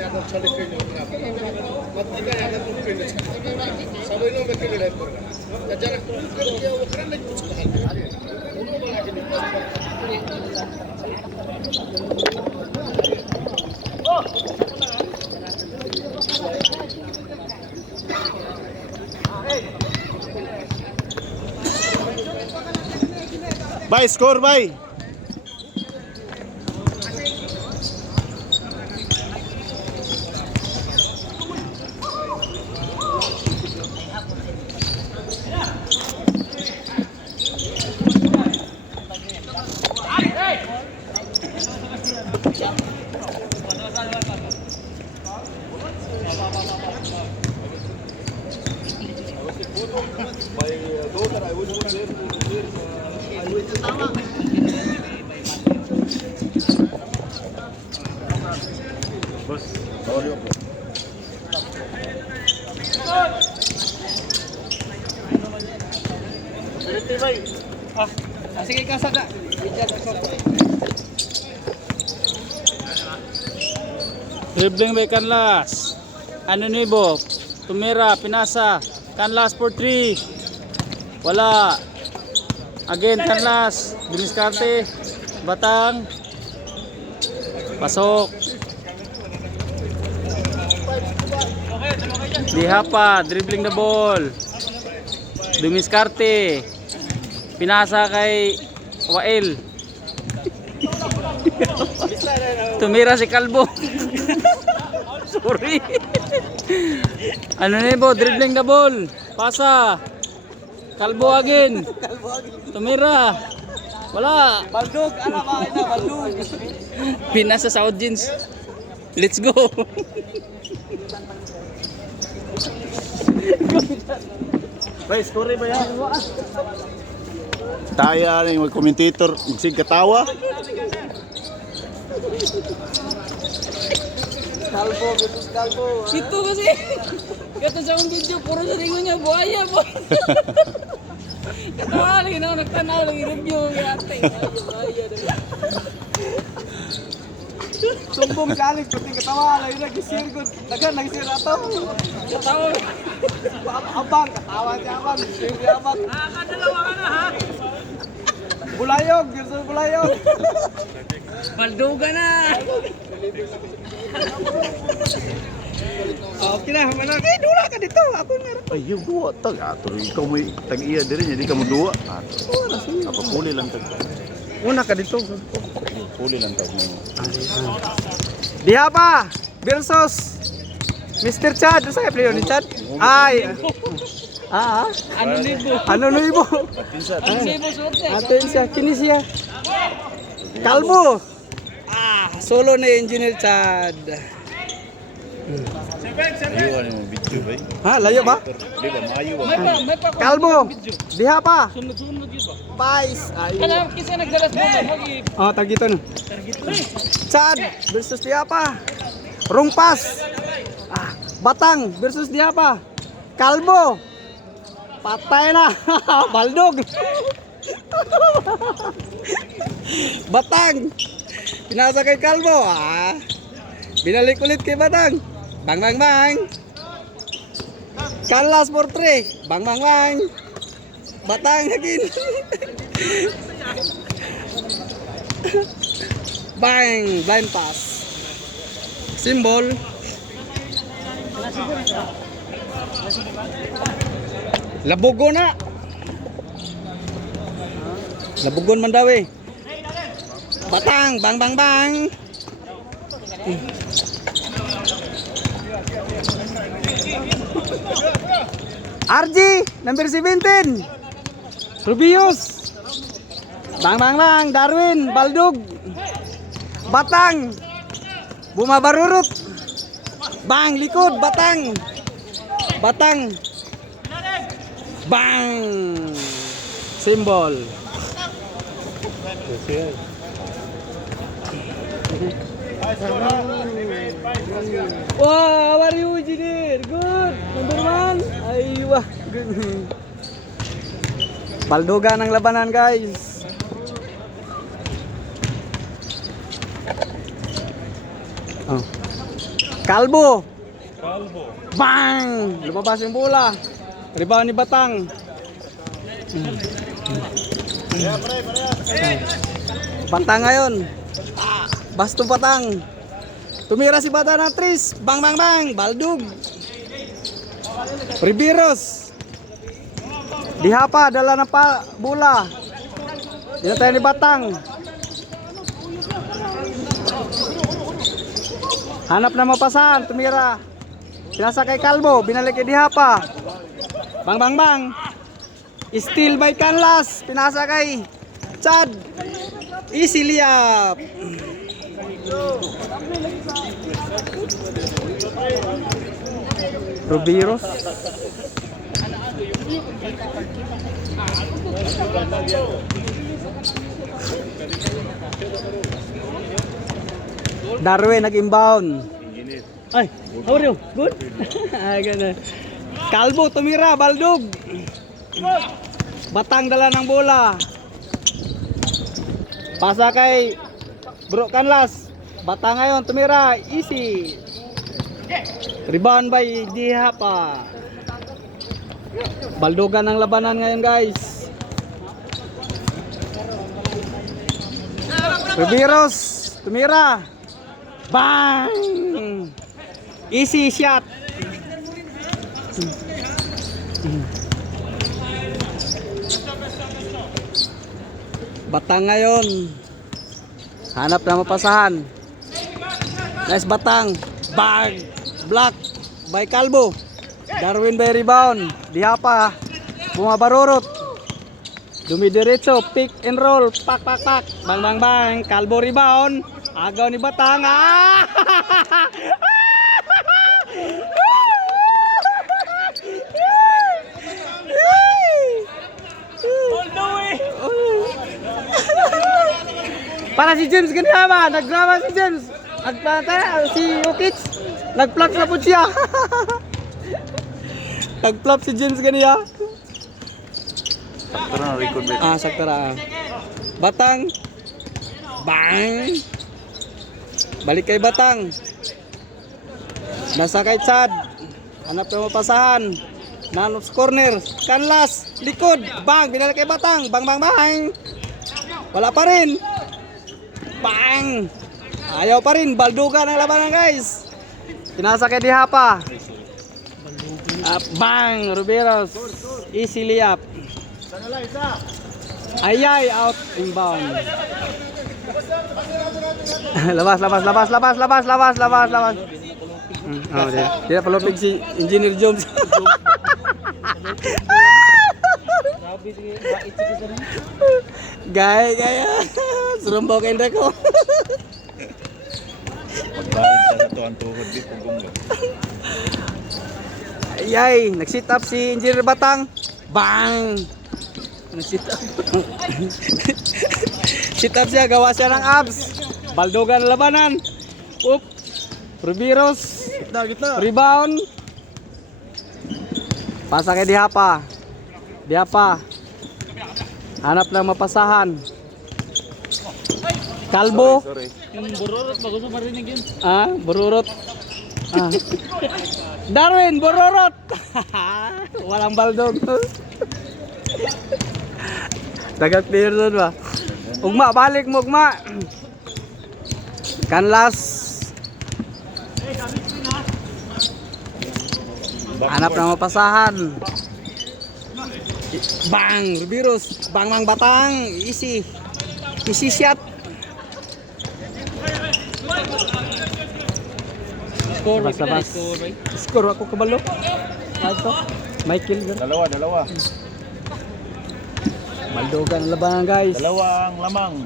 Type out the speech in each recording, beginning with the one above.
यादव छले खेल्ने मत्तिका यादव खेल्ने छ सबैले व्यक्ति लडाइँ पर्छ जरा के ओकरा नै कुछ हाल्यो उनको लागि Bye, score bye. Bos, sorry po. Berhenti, bay. Sige ka sada. Dribbling by Canlas. Anonibo. Tumira, Pinasa. Canlas for 3. Wala. Again, Canlas. Biniskarte. Batang. Pasok. Dihapa, dribbling the ball. Dumiskarte. Pinasa kay Wael. Tumira si Kalbo. Sorry. Ano na po, dribbling the ball. Pasa. Kalbo again. Tumira. Wala. Baldog, ana ba na baldog. Pinasa sa audience. Let's go. Bye, score ba yan? Tayo yung commentator, magsig katawa. Kalbo, betul kalbo. Itu kasi. Kata sa akong video, puro sa ringo niya, buhaya po. Katawa lagi na ako nagtanaw, lagi review. Ate, buhaya. Sumbong galing puting katawa lagi nagisir ko. Dagan nagisir ato. Katawa. Abang katawa si abang. Si abang. Kadalawa ka na ha. Bulayog, girso bulayog. Balduga na. Okay na, mana? Eh, dula ka dito. Ako meron. Ay, yung dua tag. Ato, ikaw may tag-iya din, hindi ka mo dua. Ato, apa puli lang tag. Una ka dito. Puli lang tag. Diha pa versus Mr. Chad. Sa player ni Chad? Ay. Anonibo. Anonibo. Anonibo sorte. Atin siya, kini siya. Kalbo. Solo na engineer Chad. Ayuhan yung video ba? Ha, layo ba? Di ba, maayo ba? May pa. Kalbo. Diha pa. Sunod-sunod yun ba? Pais. Ay. Kaya kasi nagdalas mo magi. Oh, targito no. Chad versus Diapa. Rungpas. Batang versus Diapa. Kalbo. Patay na. Baldog. Batang. Pinasa kay Kalbo. Binalik ulit kay Batang. Bang bang bang. Canlas for 3. Bang bang bang. Batang again. Bang, blind pass. Symbol. Labugo na. Labugon man daw eh. Batang, bang bang bang. RG, number 17. Rubius. Bang bang bang, Darwin, Baldog. Batang. Bumabarurut. Bang, likod, Batang. Batang. Bang. Symbol. Wow, how are you, engineer? Good. Number 1. Ay, wah. Good. Baldoga ng labanan, guys. Oh. Kalbo. Bang! Lumabas yung bola. Rebound ni Batang. Batang ngayon. Basto Batang. Tumira si Batang ng tris. Bang bang bang. Baldug. Riberos. Dihapa, dala ng bola. Dinatay ni Batang. Hanap na mapasahan, tumira. Pinasa kay Kalbo, binalik kay Dihapa. Bang bang bang. Steal by Canlas, pinasa kay Chad. Easy layup. Rubiros. Darwin nag-inbound. Ay, how are you? Good? Ganun. Kalbo tumira, Baldog. Batang dala ng bola. Pasa kay Bro Canlas. Batang ngayon tumira, easy. Rebound by Dihapa. Baldogan ang labanan ngayon, guys. Riberos tumira. Bang! Easy shot. Batang ngayon. Hanap na mapasahan. Nice Batang. Bang! Block by Kalbo. Darwin by rebound. Dihapa. Bumabarurot. Dumidiretso. Pick and roll. Pak pak pak. Bang bang bang. Kalbo rebound. Agaw ni Batang. Ah! Para si James ganyan ba? Naggrama si James. Nagplata si Jokic. Nagplot na po siya. Nagplop si James ganyan. Sakto na record ba? Saktara. Batang. Bang. Balik kay Batang. Nasa kay Chad. Hanap na mapasahan. Nanos corner. Canlas. Likod. Bang. Binalik kay Batang. Bang bang bang. Wala pa rin. Bang. Ayaw pa rin. Baldugan ang labanan, guys. Pinasa kay Dihapa. Bang. Ruberos. Easy layup. Ayay. Out. Inbound. Labas. Dia pelopik si Engineer Jones. Gaya. Serembok enda ko. Magbayad sa tuan tuhod di pugong. Ayay, nag-sit up si Engineer Batang. Bang. Nag-sit up. Sit up siya, gawa siya ng abs. Baldogan na labanan. Up. Rubiros. Rebound. Pasa kay Dihapa. Hanap ng mapasahan. Kalbo. Sorry. Yung bururot, bago sa marinig yun. Bururot. Darwin, bururot. Walang baldog. Dagat player doon ba? Ugma, balik mo, Ugma. Canlas. Hanap ng mapasahan. Bang, Rubiros. Bang, Batang. Easy shot. Labas. Score ako kabalo. Ito. Michael. Dalawa. Baldogan ang labanan, guys. Dalawang lamang.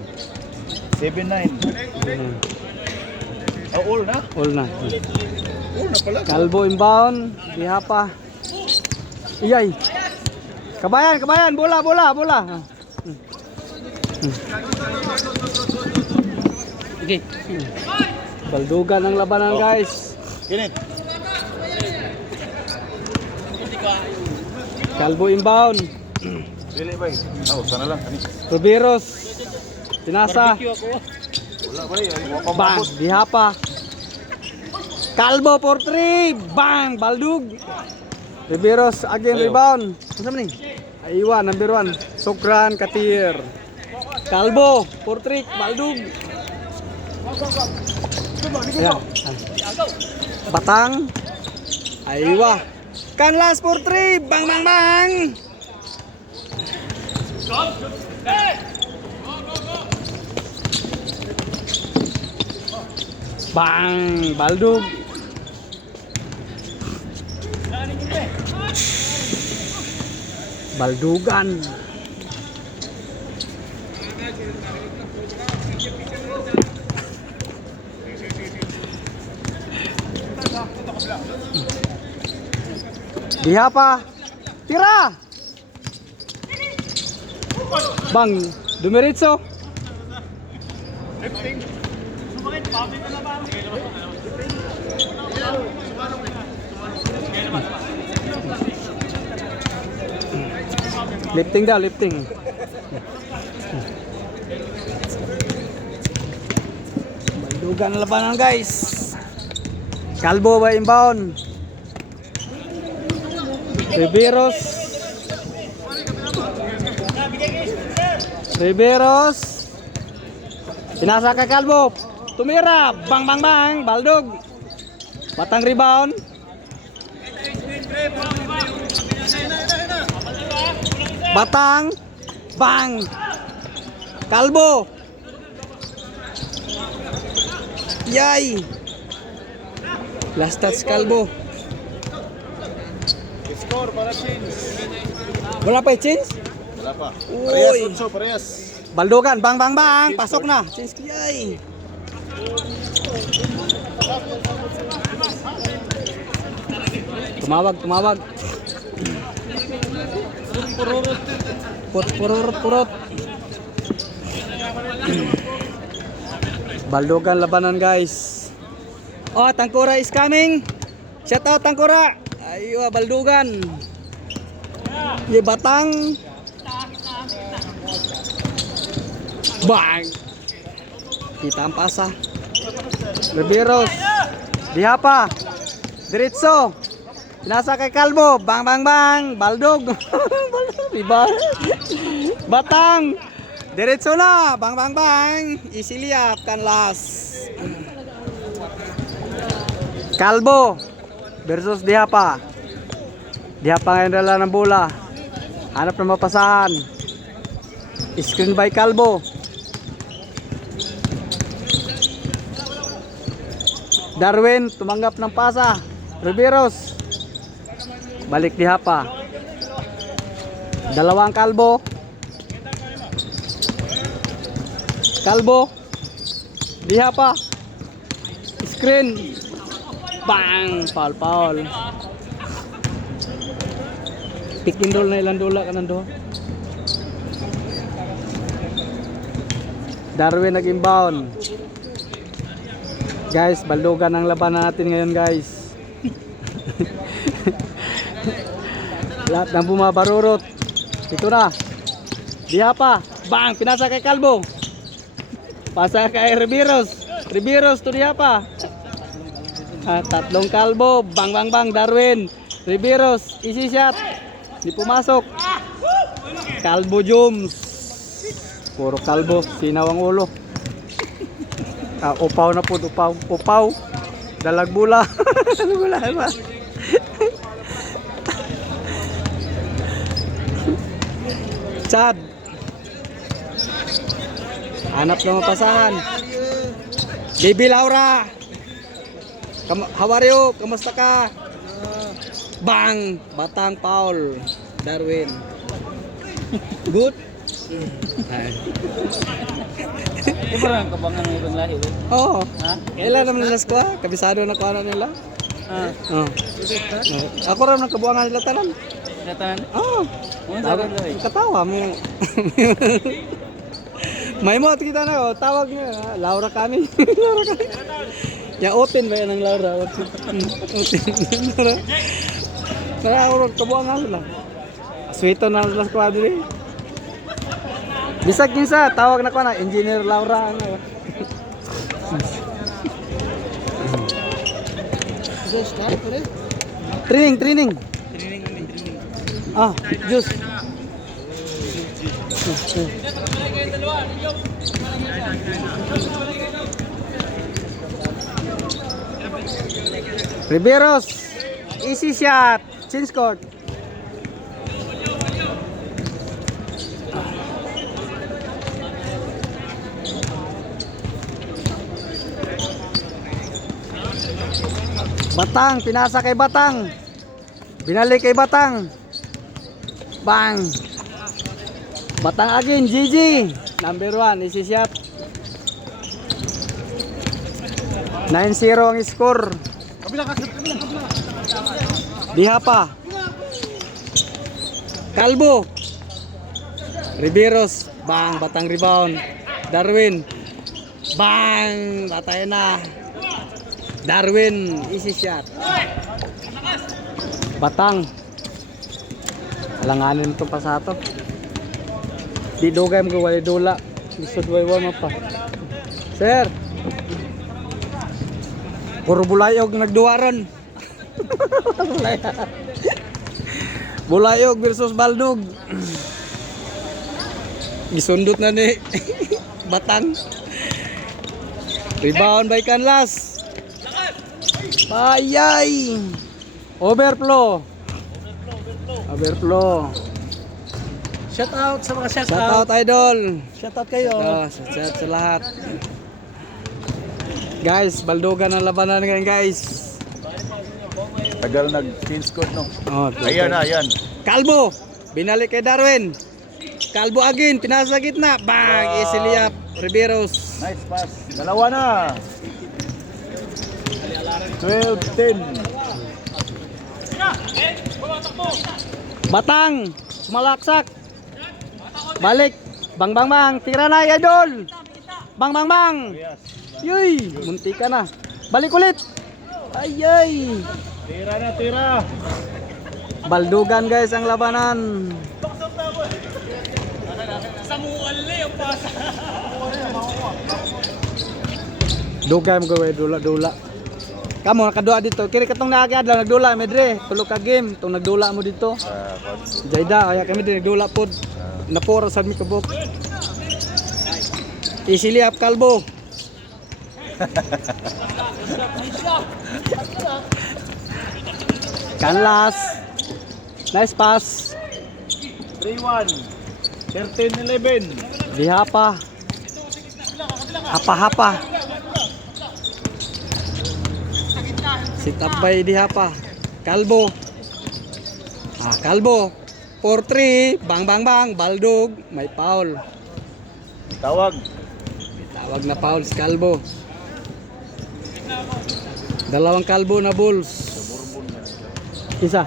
7-9. All na? All na. Una pala. Kalbo inbound. Dihapa. Iyay. Kabayan. Bola. Okay. Baldogan ang labanan, guys. Kinit. Kalbo inbound. Dili ba? Sana lang kani. Ruberos. Pinasa. Barbecue ako. Wala ba? Bang. Dihapa. Calvo for 3. Bang! Baldug. Riveros again rebound. Ano man ni? Aywa, number 1. Sokran Katir. Calvo for 3. Baldug. Ayan. Batang. Aywa. Canlas for 3. Bang bang bang. Bang, Baldug. Baldugan. Diha pa. Tira. Bang, dumiritso. Lifting daw, lifting. Baldugan na labanan guys. Calvo ba inbound? Riveros. Riveros. Pinasa kay Calvo. Tumira. Bang bang bang. Baldug. Batang rebound. Batang. Bang. Calvo. Yay. Last touch Calvo. Score para change. Wala pa change? Wala pa. Uy. Parehas. Baldugan, bang bang bang, pasok na. Change kiyay. Tumawag. Purot. Baldugan labanan guys. Oh, Tangkura is coming. Shout out Tangkura. Aywa, Baldugan. Ye Batang. Bang. Kita ang pasa. Riveros. Diha pa. Diretso. Pinasa kay Calvo. Bang bang bang. Baldog. Diba? Batang. Diretso na. Bang bang bang. Easily up. Canlas. Calvo versus Diha pa. Diha pa ngayon dala ng bola. Hanap na mapasahan. Screen by Calvo. Darwin tumanggap ng pasa. Riveros. Balik Diha pa. Dalawang Calvo. Diha pa. Screen. Bang! Foul. Pick and roll na ilang dola ka nando. Darwin nag-inbound. Guys, baldugan ang labanan natin ngayon guys. Lahat ng bumabarurot. Ito na. Diha pa. Bang! Pinasa kay Calvo. Pasa kay Riveros to Diha pa. Tatlong Calvo. Bang bang bang. Darwin. Riveros. Easy shot. Di pumasok. Calvo Jones. Puro Calvo. Sinaw ang ulo. Upaw na po. Upaw. Dalagbula. Dalagbula ba? Chad. Hanap na mapasahan. Baby Laura. How are you? Kamusta ka? Bang! Batang Paul. Darwin. Good? Di ba lang kabangan ng ibang lahi? Oo. Ha? Ilan naman nila ko? Kabisado na ko ano nila? Ah. Oo. Ako rin nagkabuangan nila tanan. Natanan? Oo. Ano sa lahi? Katawa mo. May mo at kita na, tawag niya. Laura kami. Laura kami. Ya open ba yan ang Laura? Open. Laura. Kaya ako kabuangan sila. Sweeto na sila sa kwadro eh. Bisag kinsa, tawag na ko na, Engineer Laura. Just start pare. Training. Ah, juice. Riberos, easy shot, change court. Batang, pinasa kay Batang. Binalik kay Batang. Bang. Batang again, GG. Number 1, easy shot. 9-0 ang score. Kabila. Diha pa. Kalbo. Riberos. Bang, Batang rebound. Darwin. Bang, batay na. Darwin, easy shot. Batang. Alanganin itong pasato. Di dugay mo wala dula. Gusto duwa mo pa. Sir. Puro bulayog nagduwaron. Bulayog versus Baldog. Gisundot na ni Batang. Rebound by Canlas. Ayay. Overflow. Shout out sa mga shout Shout out idol. Shout out kayo. Shout out sa lahat. Guys, Baldogan ang labanan ngayon guys. Tagal nag-change code, no? Oh, Ayan. Kalbo, binalik kay Darwin. Kalbo again, pinasa gitna. Bang, easy layup. Riberos. Nice pass. Dalawa na. 12-10. Batang, sumalaksak. Balik. Bang. Tira na, idol. Bang. Yoy, munti ka na. Balik ulit. Ayay. Tira. Baldugan guys ang labanan. Dugay mo gawin, dula. Kamu nakadua dito. Kiri katong naagad nagdula medre. Tulo ka game tong nagdula mo dito. Jayda kaya kami din nagdula pod. Napora sa mi kabok. Easy layup Kalbo. Canlas. Nice pass. 3-1. 13-11. Dihapa. Hapa. Sit up by Dihapa. Kalbo. Kalbo. 4-3. Bang. Baldog. May foul. Tawag. Tawag na foul si Kalbo. Dalawang Kalbo na Bulls. Isa.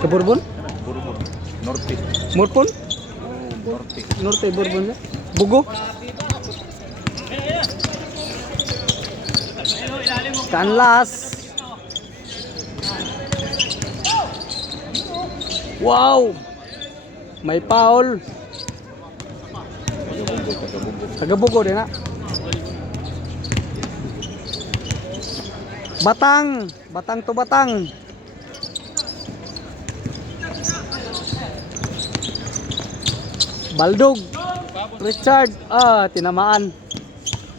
Sa Bourbon? Bourbon. Norte. Morpon? Norte. Norte Bourbon na. Bugo. Canlas. Wow. May foul. Tagabugo din na. Batang to Batang. Baldog. Richard. Tinamaan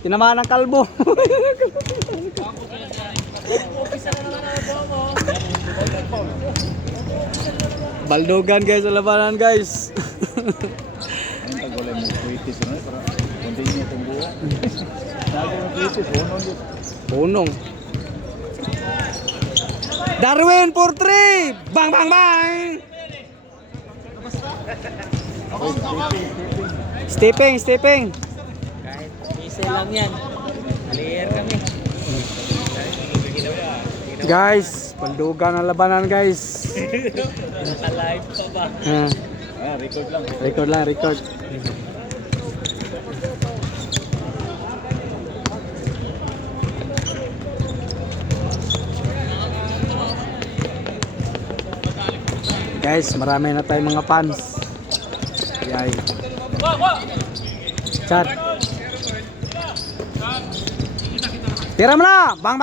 ng Kalbo. Baldogan guys sa labanan guys. Ang tagwalay mo kwitis na para continue itong buo. Sabi mo kwitis, Punong. Darwin 4-3. Bang. Stepping. Kahit isa lang yan. Clear kami. Guys, Baldogan ang labanan guys. Naka-live pa ba? record lang. Record. Guys, marami na tayong mga fans. Yay. Chat. Tira mo na! Bang!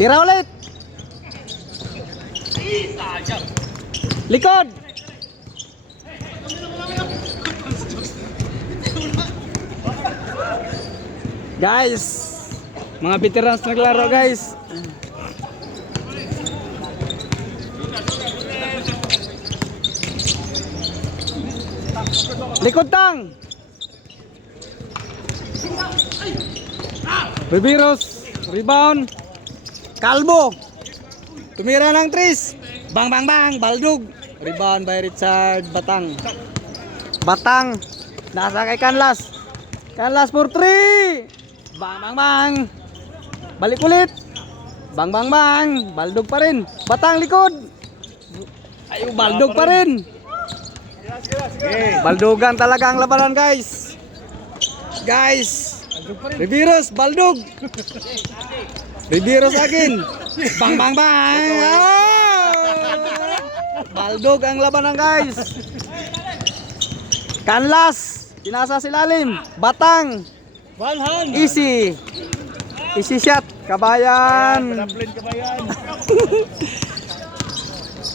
Tira ulit. Likod. Guys, mga veterans naglaro guys. Likod tang. Riberos, rebound. Kalbo. Tumira ng tris. Bang bang bang, Baldog. Rebound by Richard Batang. Batang nasa kay Canlas. Canlas for 3. Bang bang bang. Balik ulit. Bang bang bang, Baldog pa rin. Batang likod. Ay, Baldog pa rin. Baldogan talaga ang labanan, guys. Guys. Riberos, Baldog. Riberos again. Bang bang bang. Oh! Baldog ang labanan, guys. Canlas, pinasa si lalim. Batang. Easy. Easy shot, Kabayan.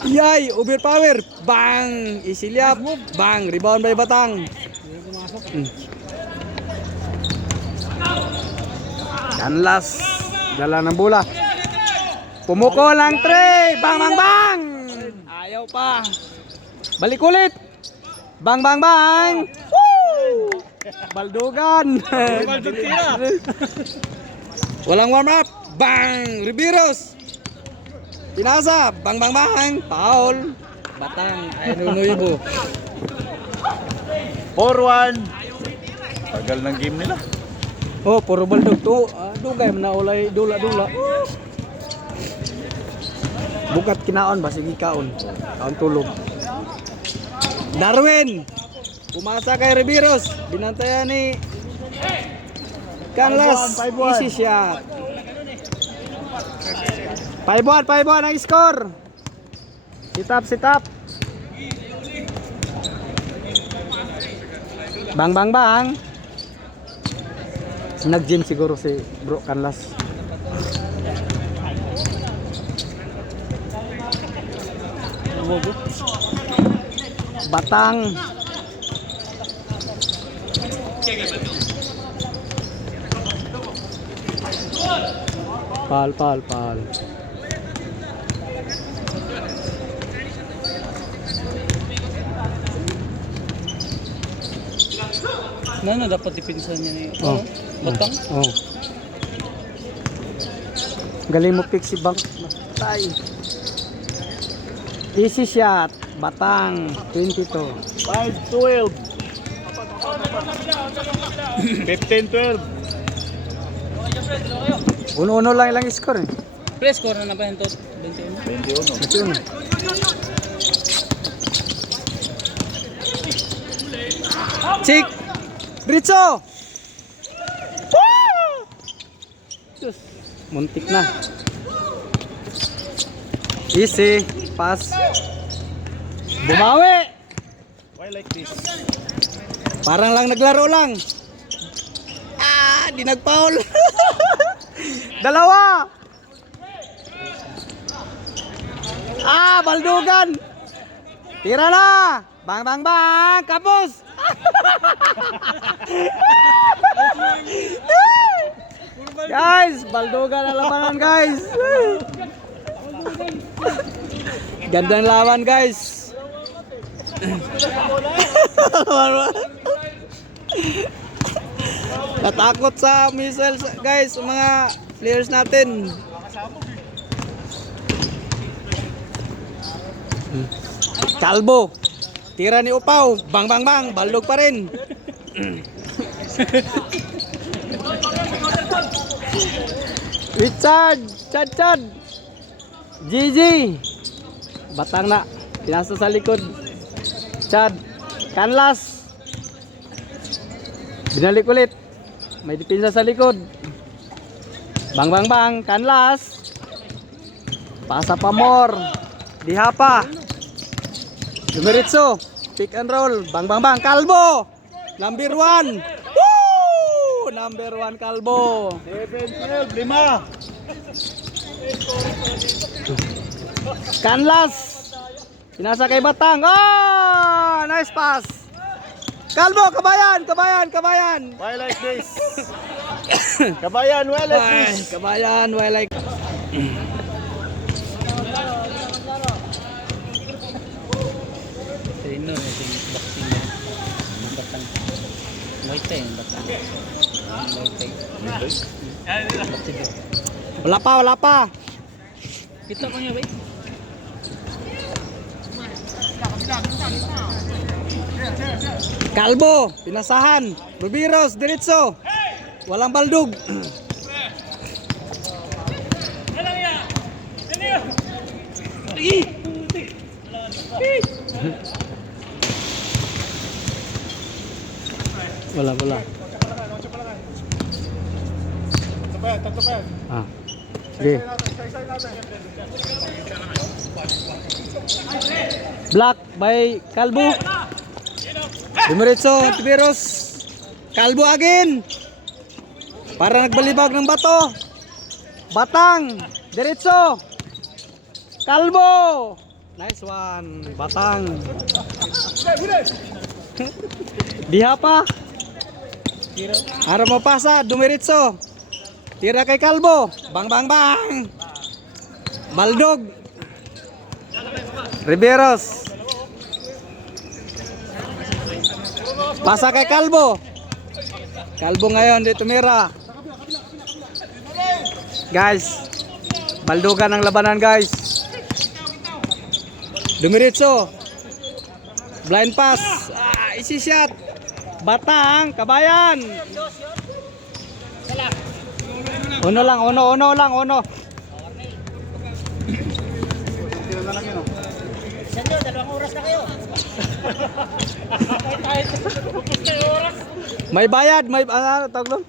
Yay, overpower. Bang, easy liap. Bang, rebound by Batang. Canlas, dala ng bola. Pumuko lang 3. Bang bang bang. Ayaw pa. Balik ulit. Bang bang bang. Woo! Baldogan. Walang warm up. Bang, Riberos. Pinasa, bang bang bang. Foul. Batang, ay nunuibo. 4-1. Tagal ng game nila. Oh, puro Baldog to. Dugay man na ulay dula-dula. Bukat kinaon ba sige kaon. Kaon tulog. Darwin. Pumasa kay Riberos. Binantayan ni Canlas. 5-1. Easy shot. 5-1 ang score. Sit up. Bang bang bang. Nag-gym siguro si Bro Canlas. Batang. Pal. Ano dapat dipinsan niya ni Oh. Batang? Oh. Galing mo pick si Bang. Tay. Easy shot. Batang 22. 5-12. 15-12. Uno-uno lang ilang score eh. Press score na ba ito? 21. 21. 21. Chick. Ritso. Diyos, muntik na. Easy. Pass. Bumawi. Why like this? Parang lang naglaro lang. Di nagpaul. Dalawa. Baldugan. Tira na. Bang bang bang. Kapos. Guys, Baldugan ang labanan, guys. Gandang lawan, guys. Natakot sa missiles, guys, mga players natin. Kalbo. Tira ni Upaw. Bang bang bang. Baldog pa rin. Richard. Chad. Gigi. Batang na. Pinasa sa likod. Chad. Canlas. Binalik ulit. May dipinsa sa likod. Bang bang bang. Canlas. Pasa pa more. Dihapa. Dumiritso. Pick and roll. Bang bang bang. Kalbo. Number 1. Woo! Number 1 Kalbo. 7-12, 5. Canlas. Pinasa kay Batang. Oh! Nice pass. Kalbo, kabayan, kabayan, kabayan. Why like this? Kabayan, why like Ay, this? kabayan, well like. Sino yung boxing na? Batang. Muay Thai yung batang. Muay Thai. Wala pa, wala pa. Kita ko niya ba? Kalbo, pinasahan. Rubiros, diretso. Walang baldog. Wala, wala. Tatlo pa yan. Ah. Sige. Black by Kalbo. Dumiretso, Tiberos. Kalbo again. Para nagbalibag ng bato. Batang. Diretso. Kalbo. Nice one. Batang. Diha pa. Ara mapasa, dumiretso. Tira kay Kalbo. Bang bang bang. Baldog. Riberos. Pasa kay Kalbo. Kalbo ngayon dito tumira. Guys, baldogan ang labanan guys. Dumiretso. Blind pass. Ah, easy shot. Batang, kabayan. Uno lang, uno lang, uno. Sandyo, 2 oras na kayo. May bayad, may tawag doon?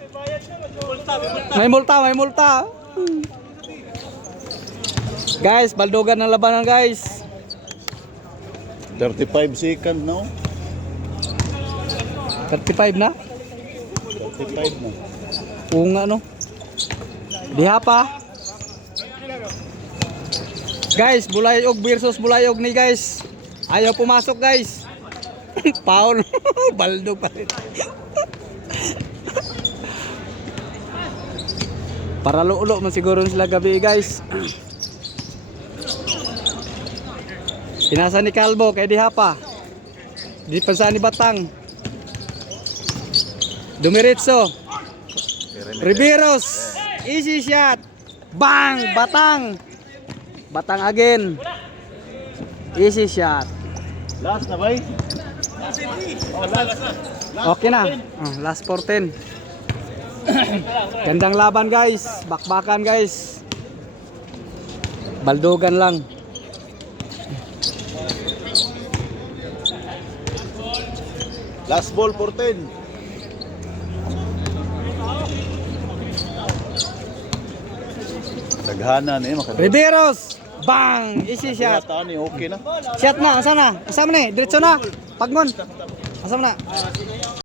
May multa, may multa. Guys, baldogan ng labanan guys. 35 seconds now. 35 na? 35 na. Kung ano? Diha pa. Guys, Bulayog versus Bulayog ni guys. Ayaw pumasok guys. Paul, baldo pa rin. Para lulo man siguro sila gabi guys. Pinasa ni Kalbo kay diha pa. Di pansa ni Batang. Dumiretso. Riberos. Easy shot. Bang! Batang. Batang again. Easy shot. Last na ba? Okay na. Last 14. Gandang laban guys. Bakbakan guys. Baldogan lang. Last ball 14. Taghana na yun. Riberos. Bang! Easy shot. Okay na. Shot na. Asa na? Asa na? Diretso na. Pagmon. Asa na?